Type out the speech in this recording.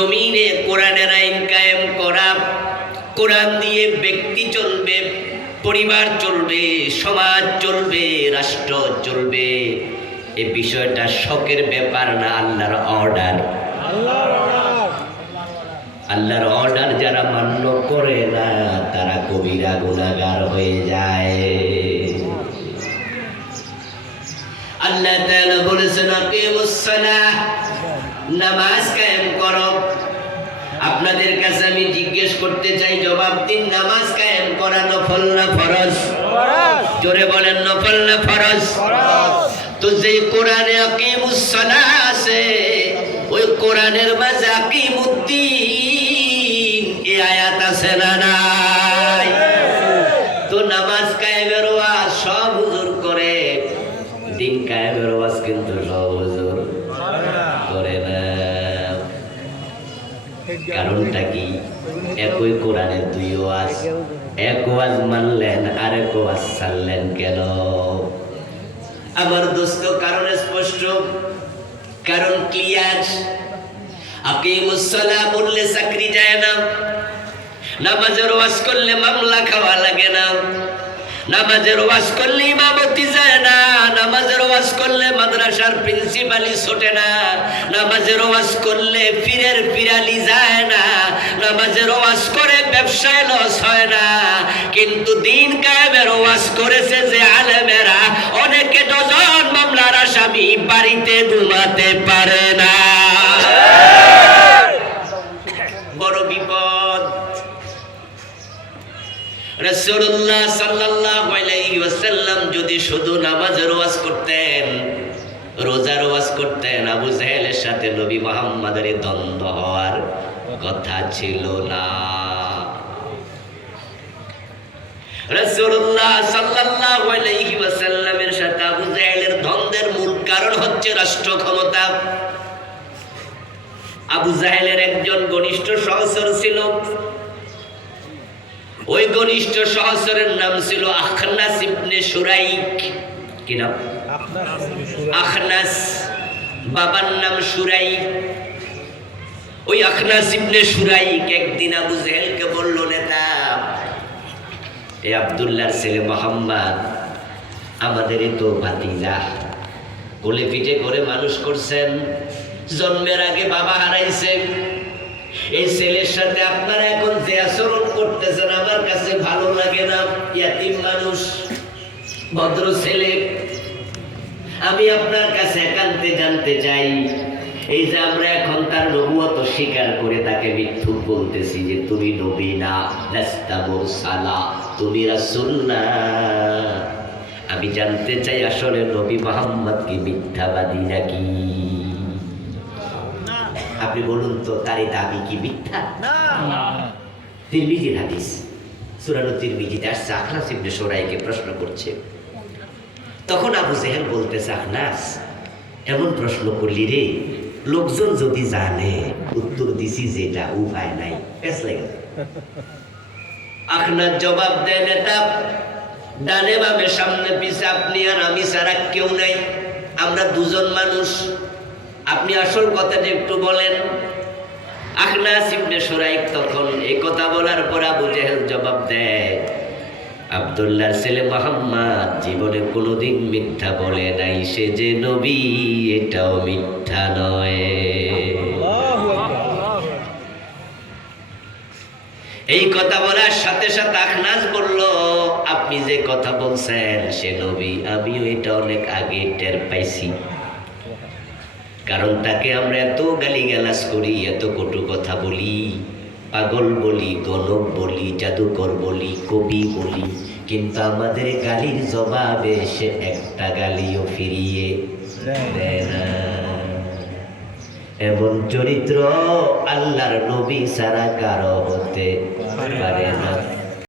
জমিনে কোরআনের আইন কায়েম করা, কোরআন দিয়ে ব্যক্তি চলবে, পরিবার চলবে, সমাজ চলবে, রাষ্ট্র চলবে। এ বিষয়টা শখের ব্যাপার না, আল্লাহর অর্ডার। আল্লাহর অর্ডার যারা মান্য করে না, তারা কবিরা গুণাগার হয়ে যায়। আল্লাহ বলেছেন নামাজ কায়েম করো। আপনাদের কাছে আমি জিজ্ঞেস করতে চাই জবাব দিন নামাজ কায়েম করা নফল না ফরজ? জোরে বলেন নফল না ফরজ? তো যে কোরআনে আকিমুস আছে ওই কোরআনের মাঝে আকিমুদ্দিন এই আয়াত আছে না নাই? তো নামাজ কায়েমের ওয়াজ সব হুজুর করে দিন কায়েমের ওয়াজ কিন্তু সব হুজুর কারণটা কি? একই কোরআনের দুই ওয়াজ। এক ওয়াজ মানলেন আর এক ওয়াজ ছাড়লেন কেন? আমার দোস্ত, কারণ স্পষ্ট। কারণ ক্লিয়ার আকিমুসসালাহ বললে চাকরি যায় না। নামাজের ওয়াজ করলে মামলা খাওয়া লাগে না। নামাজের ওয়াজ করলে ইমামতি যায় না, নামাজের ওয়াজ করলে মাদ্রাসার প্রিন্সিপালি ছোটে না, নামাজের ওয়াজ করলে পীরের পিরালি যায় না, নামাজের ওয়াজ করে ব্যবসায় লস হয় না। কিন্তু দিন কায়েমের ওয়াজ করেছে যে আলেমেরা, অনেকে ডজন মামলার আসামি বাড়িতে ঘুমাতে পারে না। রাসূলুল্লাহ সাল্লাল্লাহু আলাইহি ওয়াসাল্লাম যদি শুধু নামাজের ওয়াজ করতেন, রোজার ওয়াজ করতেন, আবু জাহেলের সাথে নবী মুহাম্মাদের দ্বন্দ্ব হওয়ার কথা ছিল না। রাসূলুল্লাহ সাল্লাল্লাহু আলাইহি ওয়াসাল্লামের সাথে আবু জাহেলের দ্বন্দ্বের মূল কারণ হচ্ছে রাষ্ট্র ক্ষমতা আবু জাহেলের একজন ঘনিষ্ঠ সহচর ছিল। ওই ঘনিষ্ঠ সহসরের নাম ছিল আখনাস ইবনে সুরাইক। কি নাম? আখনাস বাবার নাম সুরাইক। ওই আখনাস ইবনে সুরাইক একদিন আবু জেহেলকে বলল নেতা এ আব্দুল্লাহর ছেলে মোহাম্মদ আমাদেরই তো ভাতিজা। কোলে পিঠে করে মানুষ করছেন জন্মের আগে বাবা হারাইছে এই ছেলের সাথে আপনারা এখন যে আচরণ করতেছেন আমার কাছে ভালো লাগে না। ইয়াতিম মানুষ ভদ্র ছেলে। আমি আপনার কাছে একান্তে জানতে চাই এই যে আমরা এখন তার নবুয়ত স্বীকার করে তাকে মিথ্যুক বলতেছি যে তুমি নবী না নাস্তা সালা তুমি রাসূল না। আমি জানতে চাই আসলে নবী মোহাম্মদ কি মিথ্যাবাদী নাকি? আপনি বলুন তো তার এই দাবি কি মিথ্যা? তিরমিজির হাদিস। সুরানো তিরমিজিতে আসছে আখনাস ইবনে সোরাইকে প্রশ্ন করছে। তখন আবু জেহেল বলতেছে আখনাস এমন প্রশ্ন করলি রে, লোকজন যদি জানে, উত্তর দিছি যেটা, উপায় নাই পেস জবাব দেন এটা ডানে বামে সামনে পিছে আপনি আর আমি ছাড়া কেউ নাই। আমরা দুজন মানুষ। আপনি আসল কথাটা একটু বলেন। আখনাস ইবনে সুরাইক তখন এই কথা বলার পর আবু জেহেল জবাব দেয় আব্দুল্লাহর ছেলে মোহাম্মদ জীবনে কোনোদিন মিথ্যা বলে নাই সে যে নবী এটাও মিথ্যা নয়। এই কথা বলার সাথে সাথে আখনাস বলল আপনি যে কথা বলছেন সে নবী আমিও এটা অনেক আগে টের পাইছি। কারণ তাকে আমরা এত গালিগালাজ করি, এত কটু কথা বলি, পাগল বলি, গণক বলি, জাদুকর বলি, কবি বলি, কিন্তু আমাদের গালির জবাবে সে একটা গালিও ফিরিয়ে দেয় এমন চরিত্র আল্লাহর নবী সারা কারও হতে পারে না।